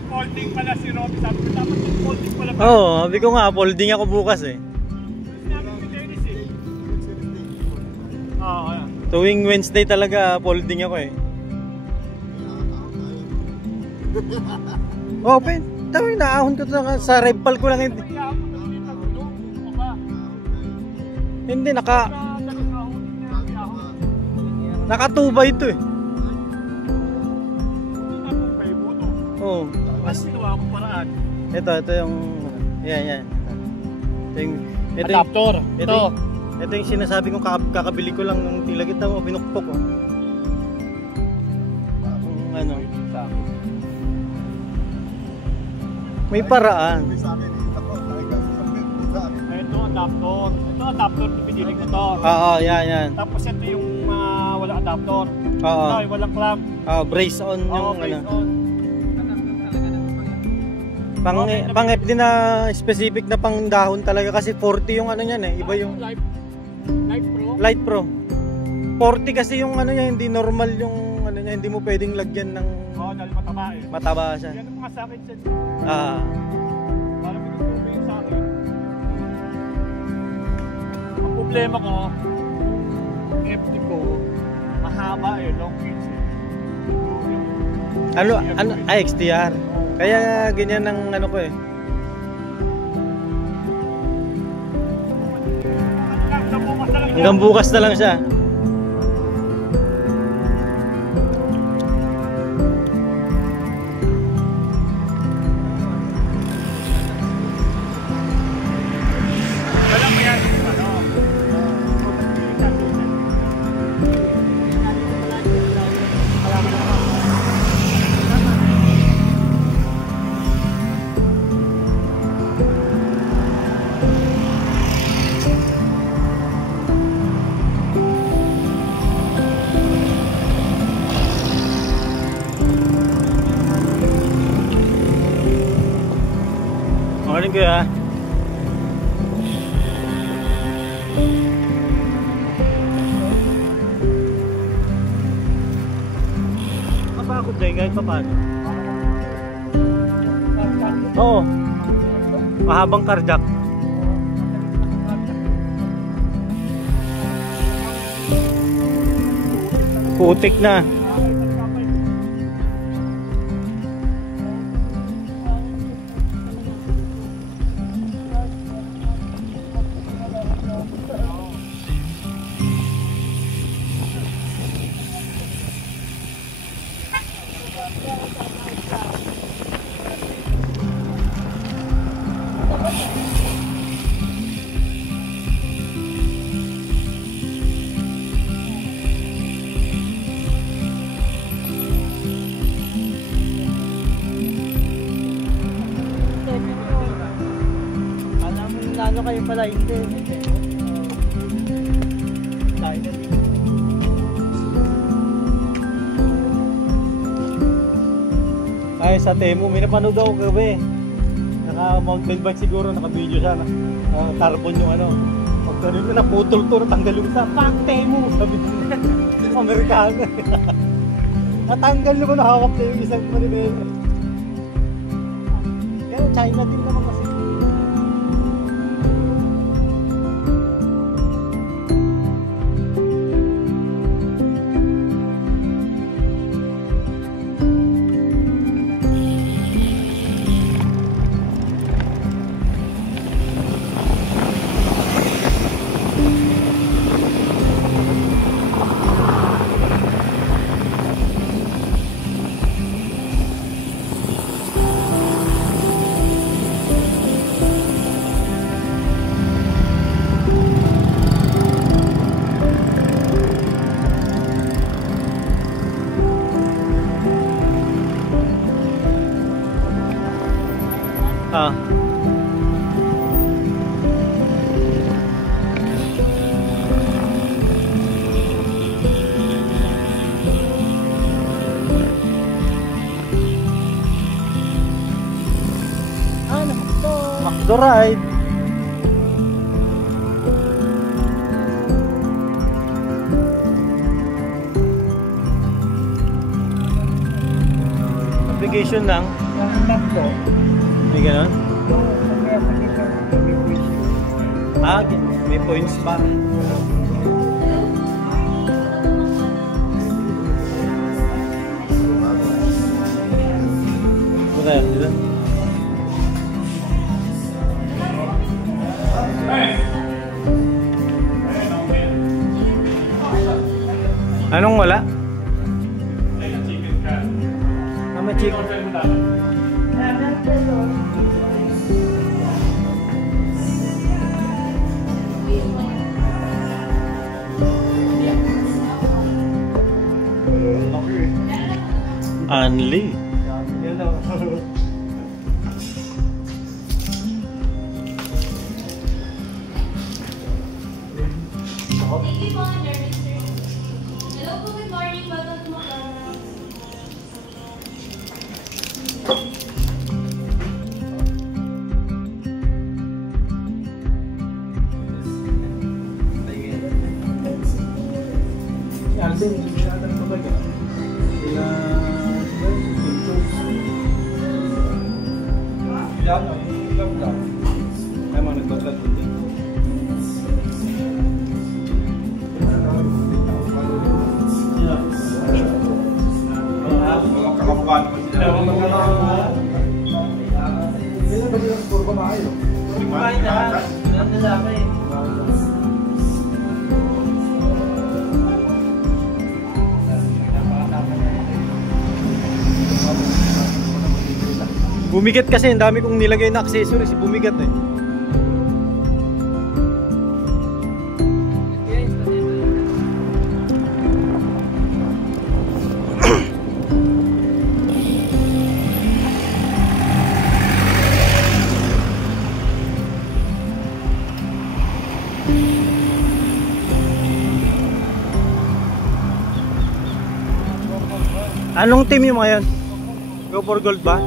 Nag-folding pala si Robby. Sabi ko dapat nag-folding pala. Oo, sabi ko nga, folding ako bukas eh. Tuwing Wednesday talaga, folding ako eh. Open. Tawag naahon ko sa repal ko lang hindi. Hindi nakatuba ito eh. Oo. Ito yung yan. Ito adapter. Ito yung sinasabi kong kakabili ko lang ng tilagit mo, pinukpok ko. Ano? May paraan. Ito adapter. Ito adapter na pinili ko to. Oo, yan. Tapos ito yung walang adapter. Oo. Ito yung walang clamp. Brace on yung brace ano. on. Pang FD na specific na pang dahon talaga kasi 40 yung ano niyan eh. Iba yung Light Pro. 40 kasi yung ano niya, hindi normal yung ano niya, hindi mo pwedeng lagyan ng dahil mataba eh. Mataba siya. Yan ang mga sa akin siya. Parang pinag-problema sa akin. Ang problema ko, FD ko, mahaba eh, long range eh. Ano, XTR. Kaya ganyan ang ano ko eh. Hanggang bukas na lang siya. Morning kuya. Kapagod din kahit pa paano. Oo. Mahabang carjack. Putik na. Ano kayo pala hindi. Ay sa Temu, may napanood ako gabi. Naka mountain bike siguro, naka video siya na carbon yung ano. Pagkaroon ko na putol to, natanggal yung isa. Pang Temu! Sabi ko, Amerikano. Natanggal naman, hawak na yung isang manibela. Pero China din naman kasi. McDo ride. application lang. Ang tatlo. May ganon? Kaya sa dito, may quiz. Ah, may points pa. Punta yan, dito. Anong wala? Ah, may chicken. Anli. Thank you po, Jeremy, sir. Hello po, good morning. Welcome to McDonald's. Alden, hindi na natin talaga. Sila... Ilan lang, ilan lang. Ay mga nagbablog din. Mga kakamukha naman sila. Ilan ba sila puro kumain? Kumain na. Ilan lalaki? Bumigat kasi, ang dami kong nilagay na accessories, bumigat eh. Anong team yung mga yan? Go for gold ba?